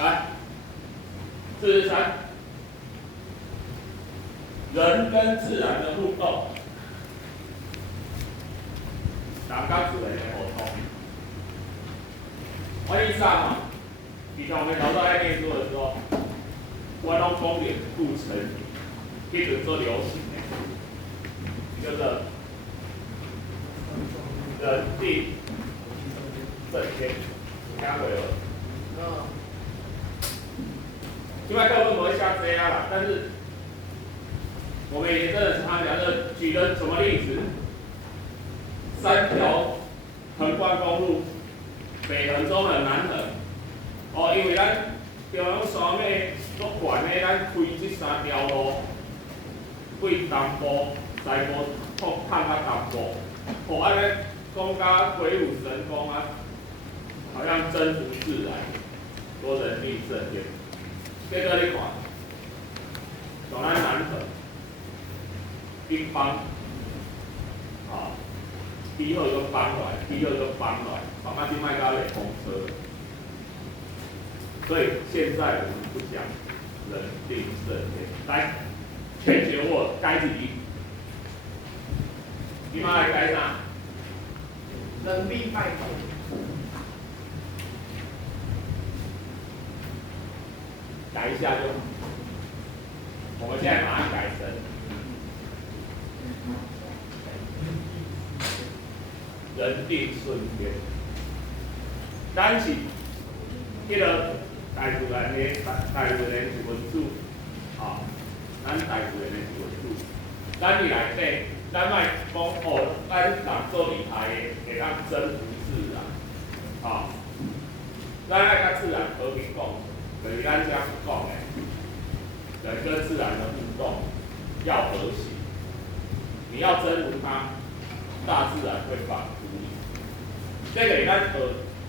来，43，人跟自然的互动，人跟自然的互动。我以上以前我们老师在念书的时候，我拢讲脸部成语，一直做流行的，就是人地正天，听过无？另外课本不会下这样啦，但是我们也真的常讲的，举个什么例子？3条横贯公路，北横、中横、南横。哦，因为咱中央山脉足悬的，咱开这3条路，对东部、西部拓探到东部，哦，安尼讲甲鬼斧神工啊，好像征服自然，多人力正天。这个你看，像咱南横、滨邦，啊，气候又放来，气候又放来，慢慢就卖到来通车。所以现在我们不讲人定胜天，来，全学我改几题？你妈来改啥？人必拜天。改一下就好。我们现在把它改成人定顺天。咱是迄个大自然的文字，啊，咱大自然的文字，咱伫内底，咱莫讲哦，咱人做厉害的，会当征服自然，啊，咱爱甲自然和平共处。就是咱这样讲的，人跟自然的互动要和谐。你要征服它，大自然会反扑你。这个是咱学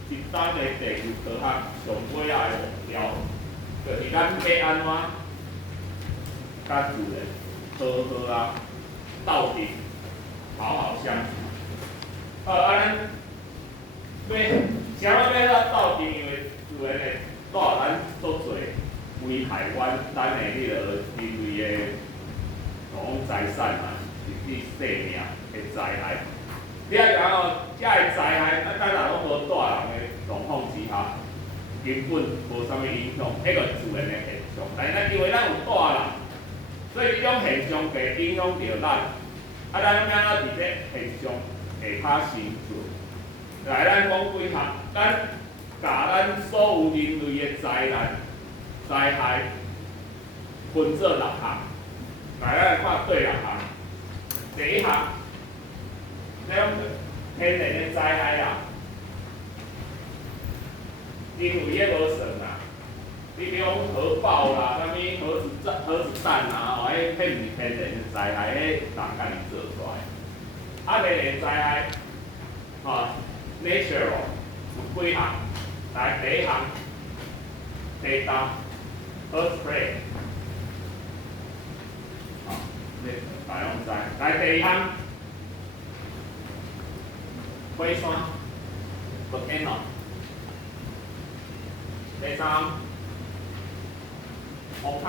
13个地球科学上尾仔的目标，就是咱要安怎甲自然好好啊斗阵，好好相处。咱要要斗阵，因为自然的。带咱足侪危害咱的迄个人类的讲财产啊，甚至生命的灾害。你啊讲哦，遮个灾害，咱若拢无带人的状况之下，根本无啥物影响，迄个自然的现象。但是咱因为咱有带人，所以这种现象会影响到咱。咱要安怎伫这现象下骹生存？来，咱讲几项，甲咱所有人类的灾难、灾害分做6项，来咱来看对6项。第1项，这种天然的灾害啊，因为迄无算啦，你比如讲核爆啦、啥物核子弹啊，哦，迄毋是天然的灾害，迄人家己做出来。天然灾害，natural 有几项？来，第1项，地震 ，earthquake， 好，这大家拢知。来，第2项，火山 ，volcano。第3项，风台，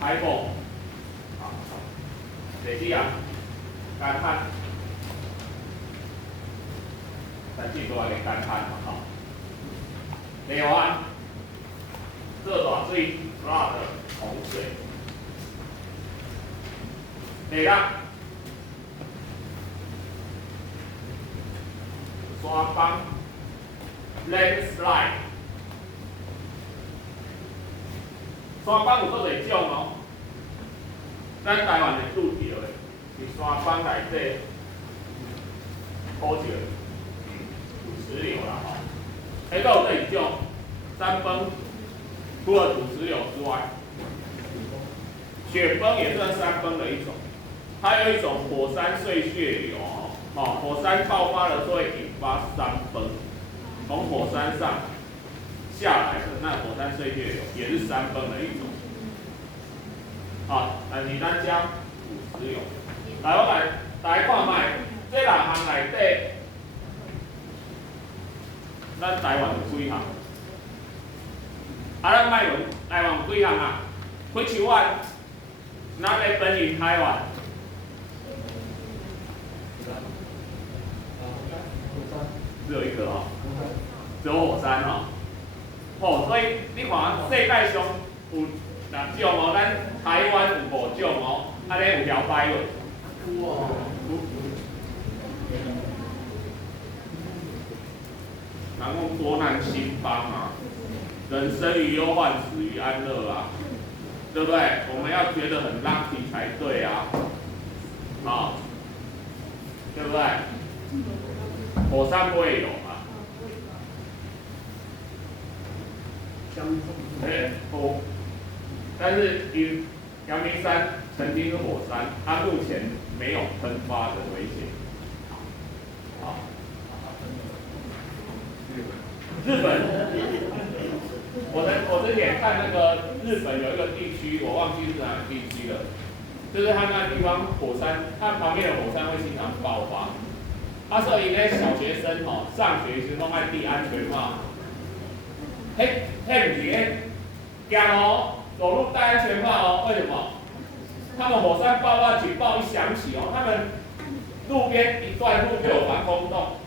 海风，好。第4项，干旱。咱最多来干旱嘛，吼。第5项，热大水 ，flood 洪水。第6，山崩 ，landslide。山崩有足侪种哦，咱台湾会拄着的，是山崩内底土石。土石流啦，吼，还有这种山崩，除了土石流之外，雪崩也算山崩的一种。还有一种火山碎屑流，火山爆发了就会引发山崩，从火山上下来的那火山碎屑流也是山崩的一种。是咱讲土石流。来，我来看卖，这6项内底。咱台湾有几项？咱卖问台湾有几项啊？火球湾，哪个本营台湾？只有一个哦，只有火山哦。哦，所以你看世界上有6种哦，咱台湾有5种哦，安尼有了解无？有哦。然后多难兴邦啊，人生于忧患，死于安乐啊，对不对？我们要觉得很 lucky 才对啊，啊，对不对？火山不会有嘛？但是阳明山曾经是火山，它目前没有喷发的危险。好，日本，我之前看那个日本有一个地区，我忘记是哪个地区了，就是它那地方火山，它旁边的火山会经常爆发。所以咧小学生哦，上学时拢爱戴安全帽。嘿，不是咧，行哦，走路戴安全帽哦。为什么？他们火山爆发警报一响起哦，他们路边一段路就有防空洞，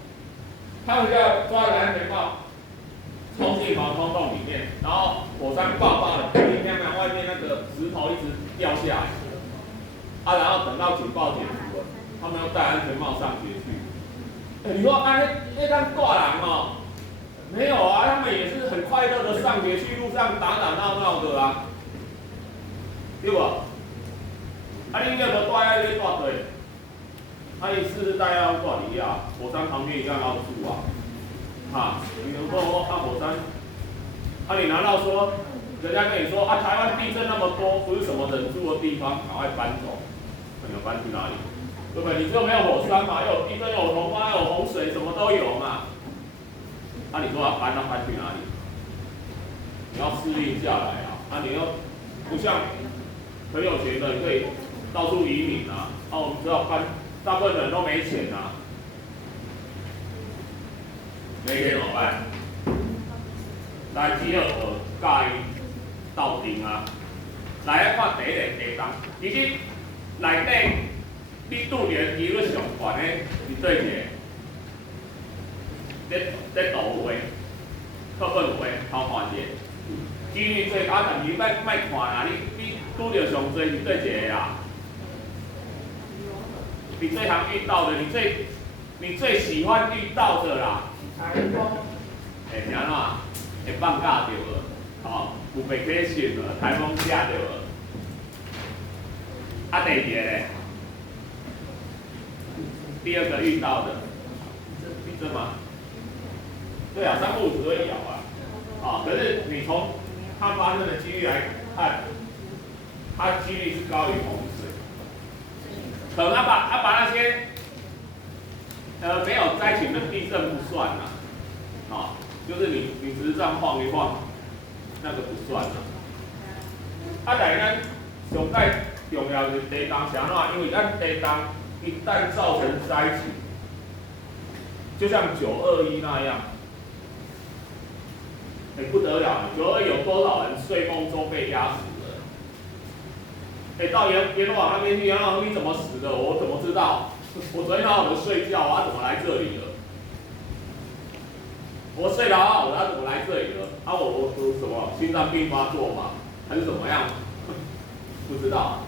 他们就要抓着安全帽冲进防空洞里面，然后火山爆发了，你看看外面那个石头一直掉下来，然后等到警报解除了，他们要戴安全帽上学去。你说那当大人哦，没有啊，他们也是很快乐的上学去，路上打打闹闹的啊，对不？你那个带在那大队，你世世代代要住里啊，火山旁边一样要住啊，你能说火山，你难道说人家跟你说台湾地震那么多，不是什么人住的地方，赶快搬走，你要搬去哪里？对不对？你只有没有火山嘛，又有地震，又有洪荒，又有洪水，什么都有嘛。你说要搬去哪里？你要适应下来啊！你要不像很有钱的，你可以到处移民啊。我们知道大部分人都没钱啊，没钱怎么办？来只有教伊斗阵啊！来看第一个地方，其实内底。你拄着几个上悬的是对一个，在倒有诶，课本有诶，偷看者，几率最高，但是你莫看啦，你拄着上多是对一个啦。你最常遇到的，你最喜欢遇到的啦。台风。是安怎？会放假着无？有vacation了，台风假着无？第二个咧？第二个遇到的地震吗？对啊，3不5时会摇啊。可是你从它发生的几率来看，它几率是高于洪水。可能把那些没有灾情的地震不算啦，就是你只是这样晃一晃，那个不算啦。但是咱上盖重要是地动是安怎？因为咱地动。一旦造成灾情，就像921那样，不得了！921有多少人睡梦中被压死了？到阎罗王那边去，阎罗王你怎么死的？我怎么知道？我昨天好好的睡觉，怎么来这里了？我睡得好好的，怎么来这里了？我什么心脏病发作吗？还是怎么样？不知道，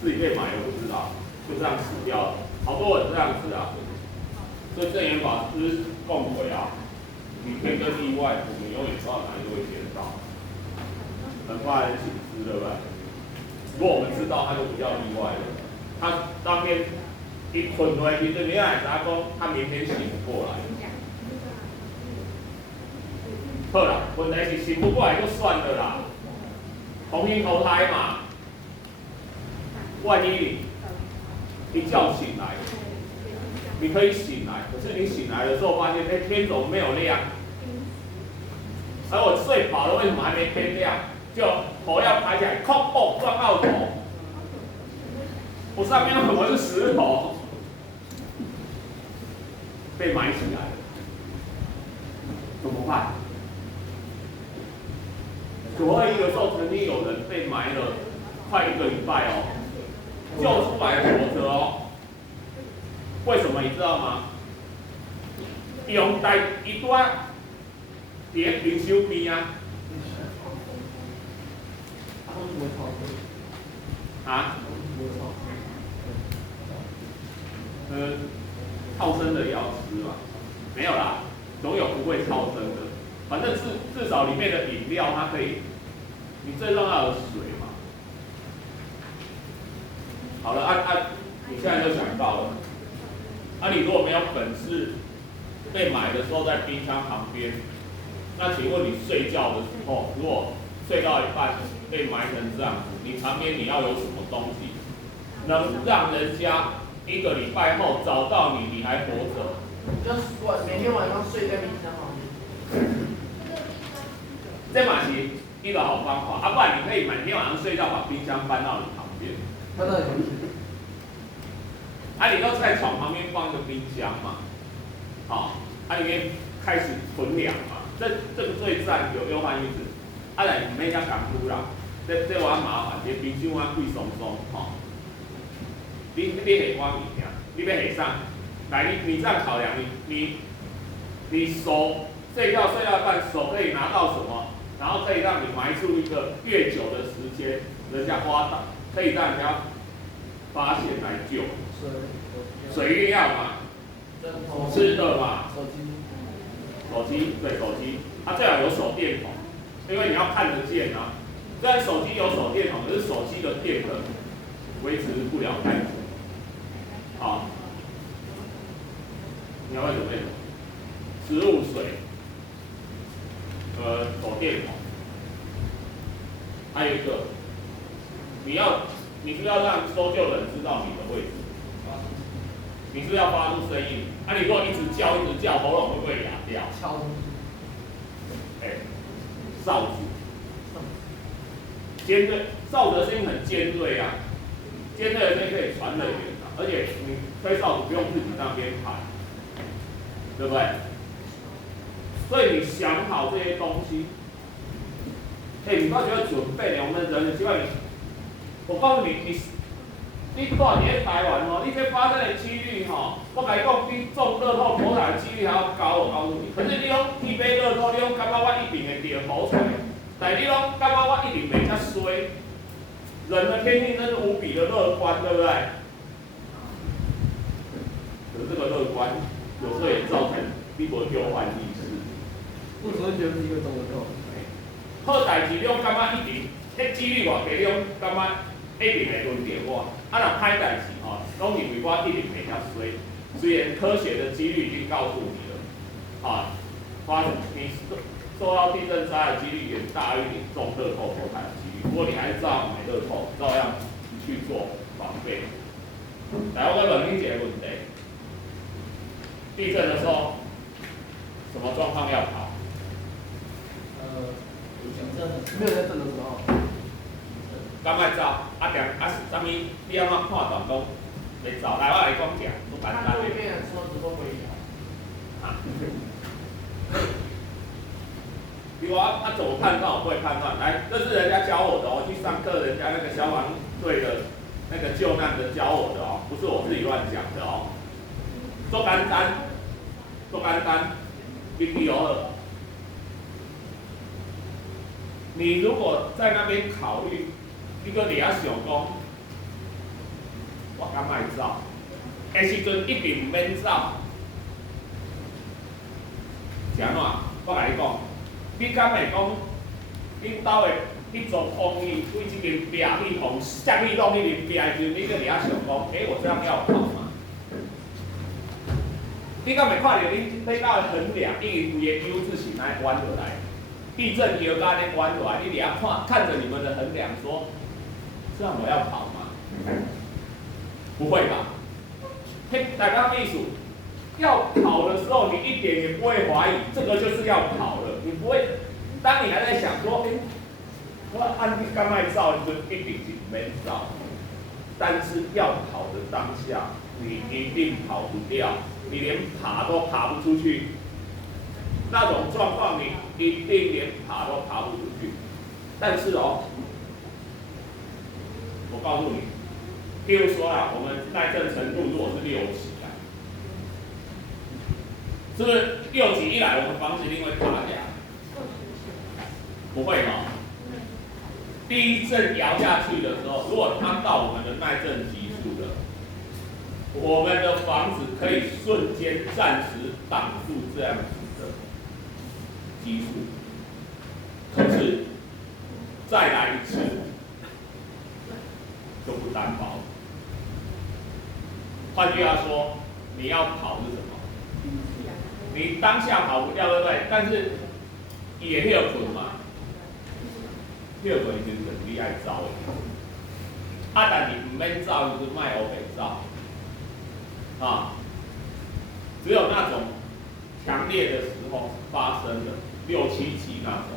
自己被埋了不知道。就这样死掉了，好多人这样子啊，所以证严法师共轨啊，雨天跟意外，我们永远知道哪一个会先到，很怕人请示，对不对？如果我们知道，他就不叫意外了。他当天一困回去，你来查讲，他明天醒不过来。好啦，问题是醒不过来就算了啦，重新投胎嘛，万一一觉醒来，你可以醒来，可是你醒来的时候发现，天怎么没有亮？而我睡饱了，为什么还没天亮？就头要抬起来，砰，撞到头，我上面怎么是石头？被埋起来了，怎么办？921的时候，曾经有人被埋了快1个礼拜哦，救出来活着哦。为什么你知道吗？用带一段伫冰箱边啊。啊？超生的也要吃嘛？没有啦，总有不会超生的。反正至少里面的饮料它可以，你最重要的水嘛。好了，你现在就想到了，你如果没有本事被埋的时候在冰箱旁边，那请问你睡觉的时候，如果睡到一半被埋成这样子，你旁边你要有什么东西，能让人家1个礼拜后找到你，你还活着？就是我每天晚上睡在冰箱旁边。这嘛是一个好方法，不然你可以每天晚上睡觉把冰箱搬到你旁边。搬到你旁边。你都在床旁边放一个冰箱嘛，里面开始存粮嘛，这个最赞有优化意思。来唔免遐功夫啦，这我麻烦，这冰箱我贵松松，你下我物件，你要下啥？来，你这样考量，你手睡觉睡到一半，手可以拿到什么？然后可以让你埋出一个越久的时间，人家挖到，可以让人家发现来救。水一定要嘛，吃的嘛，手机对手机，最好有手电筒，因为你要看得见啊。虽然手机有手电筒，可是手机的电可维持不了太久。你要不要准备什么？食物、水，手电筒，还有一个，你是要让搜救人知道你的位置。你是不是要发出声音？你如果一直叫，喉咙会不会哑掉？敲东西。哨子，尖锐，哨子的声音很尖锐啊，尖锐的声音可以传得远啊，而且你吹哨子不用自己那边喊，对不对？所以你想好这些东西，你到底要准备我们人的习惯，我告诉你，你住在台湾你这发生的几率我跟你讲，比中乐透头彩的几率还要高，我告诉你。可是你讲去买乐透，你讲感觉我一定会中头彩，但是你讲感觉我一定袂遐衰。人的天性真是无比的乐观，对不对？可是这个乐观，有时候也造成你无忧患意识。为什么觉得自己会中乐透？好代志，你讲感觉一定，迄几率偌低，你讲感觉一定会轮到我。若歹代志拢认为我一定袂遐衰。虽然科学的几率已经告诉你了，你受到地震灾的几率远大于你中乐透头彩的几率。不过你还是照样买乐透，照样去做防备。来，我问你一个问题：地震的时候，什么状况要跑？没有在震的时候。敢爱走？啥物？你安怎判断讲会走？来，我来讲讲，不简单的。对面的车子都会摇。比如怎么判断？我不会判断。来，这是人家教我的去上课人家那个消防队的那个救难的教我的不是我自己乱讲的做简单，你比如你如果在那边考虑，你搁伫遐想讲，我敢爱走，的时阵一定免走。是安怎？我甲你讲，你敢会讲，恁兜的迄座风雨为这间壁去互啥物拢迄间壁的时阵，你搁伫遐想讲，我这样要跑吗？你敢会看到恁兜的横梁，已经规个 U 字形来弯落来？地震摇杆咧弯落来，你底下看着你们的横梁说，这样我要跑吗？不会吧？大家秘书要跑的时候，你一点也不会怀疑，这个就是要跑了。你不会，当你还在想说，我按你刚才照就一定是没照，但是要跑的当下，你一定跑不掉，你连爬都爬不出去。那种状况你一定连爬都爬不出去。但是哦，我告诉你，譬如说啊，我们耐震程度如果是6级啊，是不是6级一来，我们房子一定会塌下来？不会哈。第一震摇下去的时候，如果它到我们的耐震级数了，我们的房子可以瞬间暂时挡住这样子的级数。可是再来一次就不担保。换句话说，你要跑是什么？你当下跑不掉，对不对？但是也会有捆嘛。迄个其实你爱走的，但是唔免走就是卖黑白走，啊，只有那种强烈的时候发生的6、7级那种，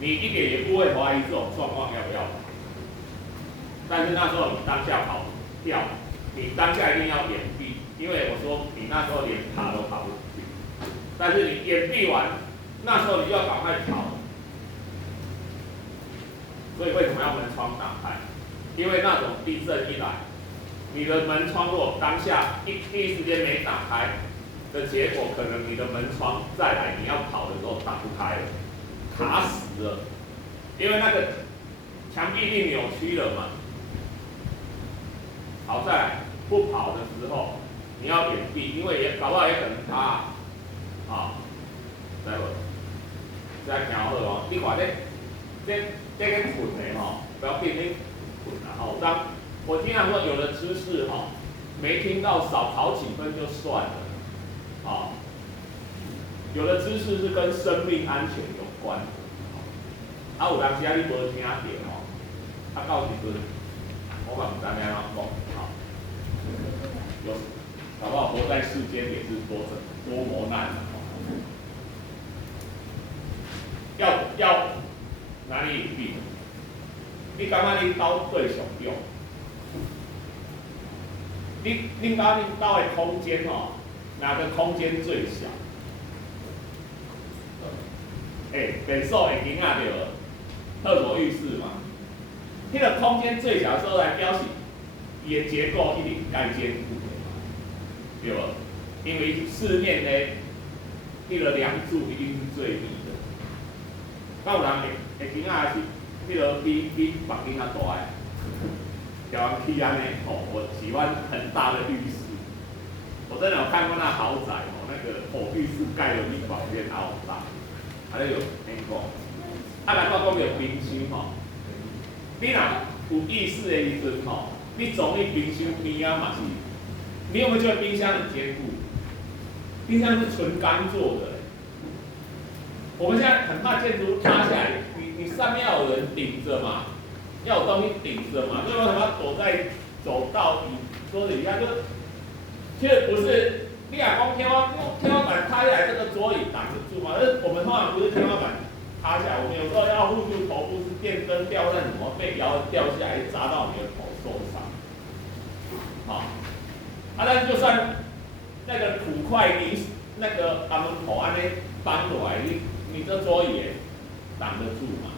你一点也不会怀疑这种状况要不要跑，但是那时候你当下跑不掉，你当下一定要掩蔽，因为我说你那时候连爬都爬不出去，但是你掩蔽完，那时候你就要赶快跑。所以为什么要门窗打开？因为那种地震一来，你的门窗如果当下第一时间没打开的结果，可能你的门窗再来你要跑的时候打不开了，卡死了，因为那个墙壁一定扭曲了嘛。好，再来不跑的时候，你要掩蔽，因为也搞不好也可能塌啊。待会再听好哦，你看这个捆的吼，不要给你捆了吼。当我经常说，有的知识吼，没听到少考几分就算了，啊，有的知识是跟生命安全有关的，啊，有当时啊你无听到吼，啊到时阵我嘛唔知安怎讲，好，有搞不好活在世间也是多磨难的，要。哪里隐蔽？你感觉你兜最上用？你把你兜的空间哦，哪个空间最小？便所会惊啊着厕所浴室嘛，迄个空间最小的时候来表示伊的结构一定该坚固的嘛，对无？因为四面呢，迄个梁柱一定是最密的。有人会惊啊是，迄个比房间较大诶，叫人去安尼哦，我喜欢很大的浴室。我真的有看过那豪宅哦，那个浴室盖的比房间还要大，还有那个，咱讲有冰箱吼，你若有浴室的时阵吼，你总你冰箱边啊嘛是，你有没有觉得冰箱很坚固？冰箱是纯钢做的。我们现在很怕建筑塌下来，你上面要有人顶着嘛，要有东西顶着嘛，所以为什么要躲在走道桌子底下？其实不是，你若讲天花板塌下来，这个桌椅挡得住吗？我们通常不是天花板塌下来，我们有时候要护住头部，是电灯掉在什么被摇掉下来砸到你的头受伤，好，但是就算那个土块那个阿门口安尼搬落来，你这桌椅也挡得住嘛？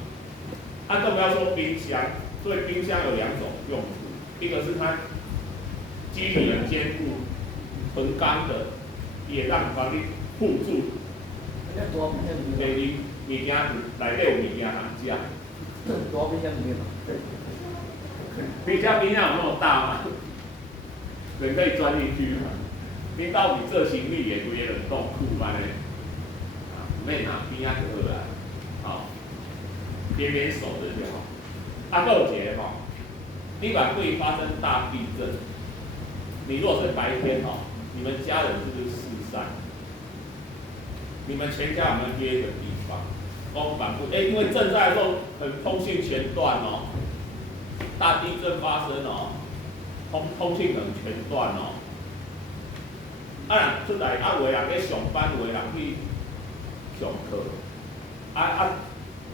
更不要说冰箱，所以冰箱有2种用途，一个是它基体很坚固，纯钢的，也让帮你护住。对，你物件内底有物件通食。多冰箱里面嘛。冰箱有那么大吗？人可以钻进去嘛？你到底这行李也规个冷冻库安尼？免拿边仔就好啦，好，边守着就好。还有一个吼，你若会发生大地震，你如果是白天吼，你们家人是不是四散？你们全家有没有约一个地方？反复，因为震灾的时候，通讯全断哦，大地震发生哦，通讯可能全断哦。出来有的人咧上班，有的人去上课，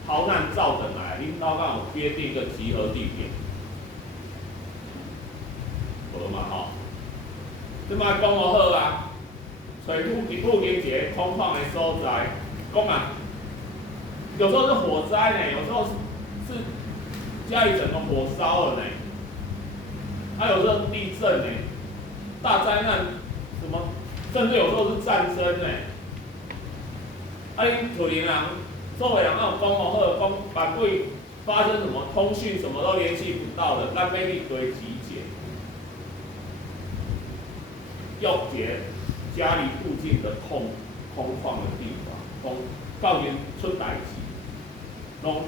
逃难照回来，恁兜敢有约定一个集合地点？无嘛吼，即摆讲好啊，找附近一个空旷的所在，讲啊，有时候是火灾呢，有时候是家里整个火烧了呢，还有时候地震呢，大灾难什么，甚至有时候是战争呢。啊，你土林人作为人那种讲好好讲，反对发生什么通讯什么都联系不到的，咱要去堆集结，要解家里附近的空旷的地方，到时出代志，拢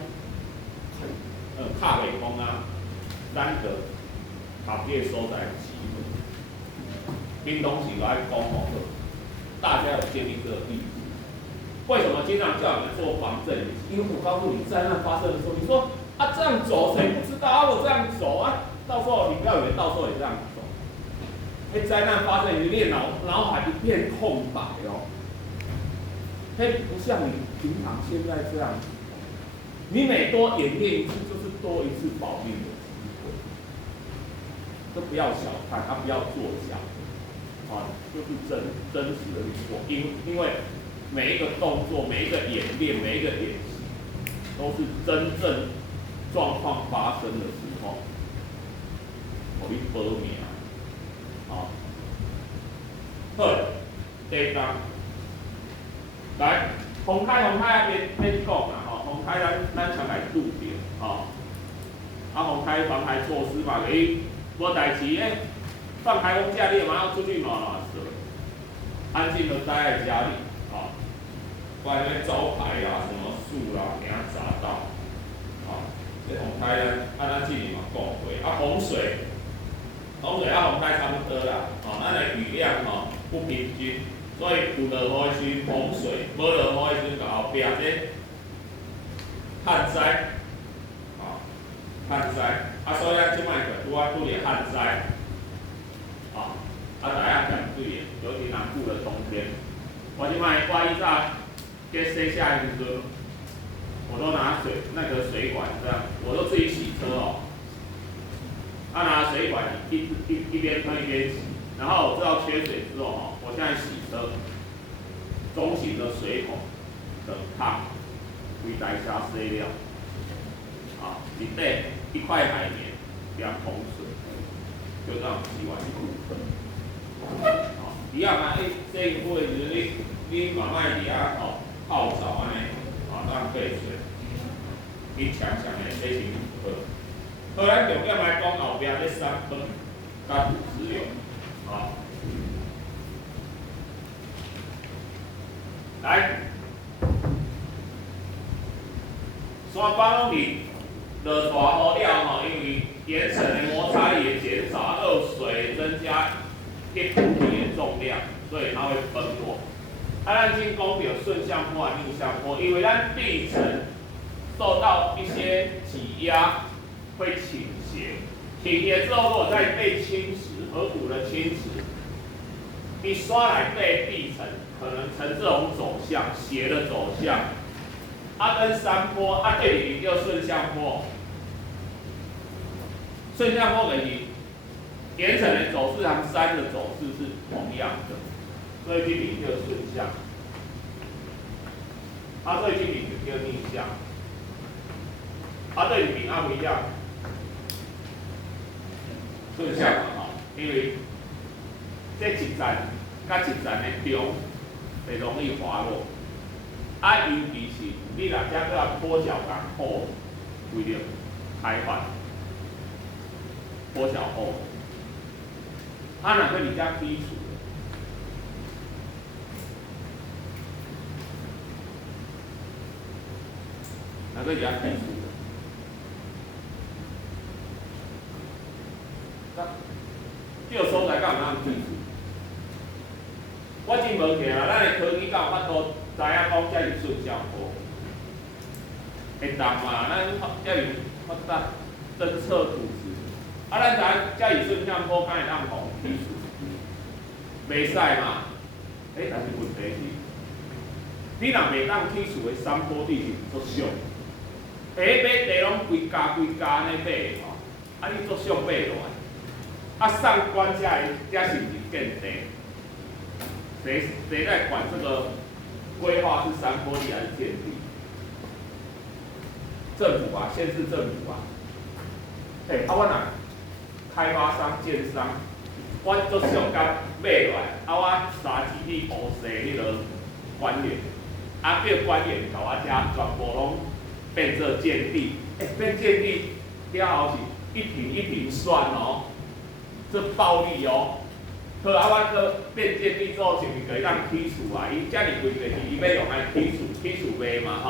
卡袂讲啊，咱个合个所在集合，闽东时来讲好，大家有建立这个意识。为什么经常叫你们做防震？因为我告诉你，灾难发生的时候，你说啊这样走谁不知道啊？我这样走啊，到时候你不要以为到时候也这样走。灾难发生，你的脑海一片空白哦。不像你平常现在这样，你每多演练一次，就是多一次保命的机会。都不要小看，不要作假，就是真实的去做，因为每一个动作、每一个演练、每一个演习，都是真正状况发生的时候，我去保命啊。好，第一章，来，红开啊，免讲啦，红开咱常来拄着，红开防台措施嘛，你无代志放开讲遮，你马上出去暖水，安静的待在家里，不然那招牌啊、什么树啊，给它砸到，这红开咱之前嘛讲过，洪水洪开差不多啦，咱的雨量不平均，所以有落雨的时洪水，无落雨的时后壁这旱灾，旱灾，所以咱即摆就拄咧旱灾，大家讲对的，尤其南部的冬天，我依早给洗下的时阵，我都拿水管这样，我都自己洗车拿水管一边喷一边洗，然后我知道缺水之后我现在洗车，中型的水桶的烫，规台车洗了，里底一块海绵加桶水，就这样洗完一部分。一样这一部分就是你慢慢底下泡澡安尼，浪费水，你强的洗清楚。好，咱重点来讲后壁这三分甲土石流，来，山崩拢是落大雨了因为岩层的摩擦力也减少，漏水增加一土体的重量，所以它会崩落。咱进攻有顺向坡和逆向坡，因为咱地层受到一些挤压。会倾斜，倾斜之后，如果再被侵蚀，河谷的侵蚀，你刷来对地层可能呈这种走向，斜的走向，跟山坡，对里叫顺向坡，顺向坡等于岩层的走势和山的走势是同样的，所以这里叫顺向，所以这里就叫逆向，对里不一样。顺向因为这一站甲一站的中会容易滑落，尤其是你若遮个坡脚港好，为了开发坡脚好，若个你遮基础，若个你遮基础。这个所在敢有咱记住？我真无去啊！咱的科技敢有法度知影讲遮是顺向坡？会当嘛？咱遮是发达侦测土质，咱知影遮是顺向坡，敢会当防基础？袂使嘛？但是问题是，你若袂当基础的山坡地形作俗，下尾地拢规家安尼买你作俗买落来。上官家是不是建地？谁在管这个规划是山坡地还是建地？政府啊，县市政府啊，我哪开发商、建商，我做上甲买落来，我三支去乌西迄个官员，叫官员甲我遮全部拢变做建地，变建地了后是一坪一坪算哦，这暴利哦。好，我搁变建地之后，是毋是可以当起厝啊？伊遮尔贵地，伊要用来起厝卖嘛吼，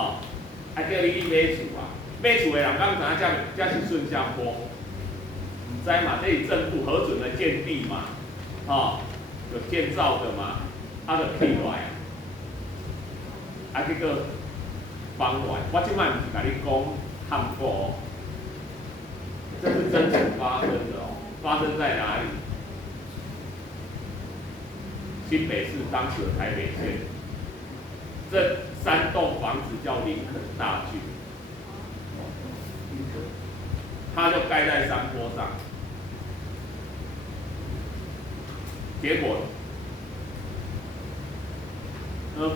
叫你去买厝啊。买厝的人敢知影这是顺向坡？唔知嘛？这是政府核准的建地嘛，有建造的嘛，就起来结果帮完，我即摆唔是甲你讲喊过哦，这是真实发生的哦，发生在哪里？新北市当时的台北县，这3栋房子叫林肯大郡，它就盖在山坡上，结果，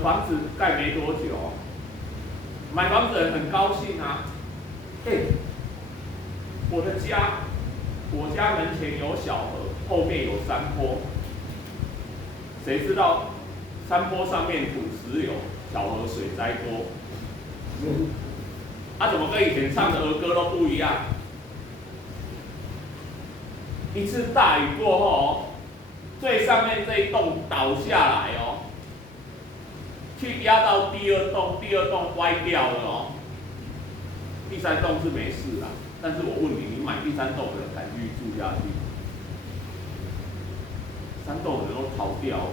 房子盖没多久，买房子的人很高兴啊，我家门前有小河，后面有山坡。谁知道山坡上面土石流，小河水灾多？怎么跟以前唱的儿歌都不一样？一次大雨过后，最上面这一栋倒下来哦，去压到第二栋，第二栋歪掉了哦，第3栋是没事啦。但是我问你，你买第3栋的人敢继续住下去？3栋的人都逃掉了，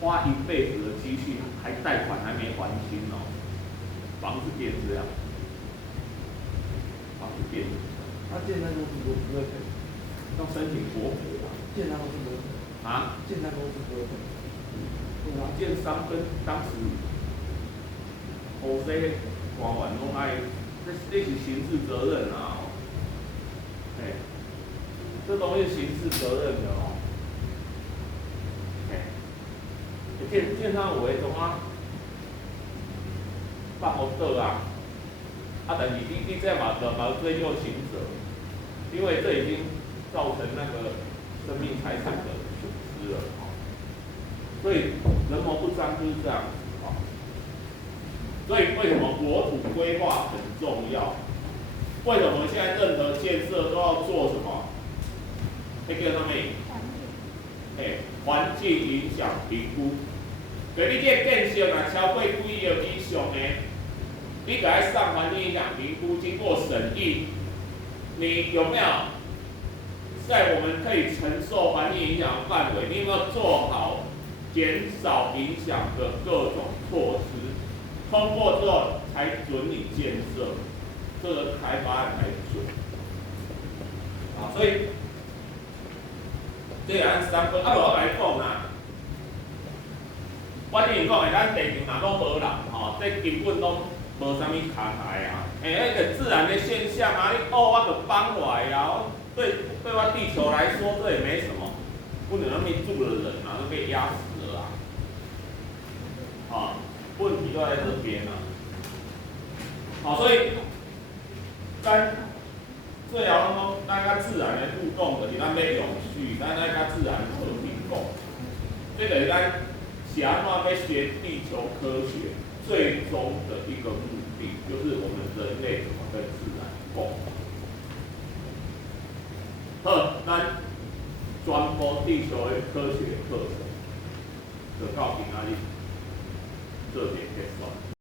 花一辈子的积蓄，还贷款还没还清哦，房子变这样，房子变。他建那公司不会赔，要申请国赔啊。建那公司不会赔。建那公司不会赔。建商跟当时乌西官员拢爱，这是刑事责任啊。这东西是刑事责任的哦。建商有诶种放好倒啊，但是你这嘛追究刑责，因为这已经造成那个生命财产的损失了所以人谋不臧就是这样所以为什么国土规划很重要？为什么现在任何建设都要做什么？那个上面，环境影响评估。所以你这建设若超过几亿以上呢，你就要上环境影响评估，经过审议，你有没有在我们可以承受环境影响的范围？你有没有做好减少影响的各种措施？通过之后才准你建设，这个开发案才准。所以这按3分，我来讲啦。我之前讲的，咱地球若拢无人这根本拢无啥物卡台啊。那个自然的现象啊，你我就帮来啊。对我地球来说，这也没什么。不能那边住的人都被压死了问题都在这边所以咱最后讲，咱甲自然的互动，就是咱要永续，咱要甲自然和平共。这个是咱是安怎要学地球科学最终的一个目的，就是我们人类怎么跟自然共。好，咱传播地球的科学课程。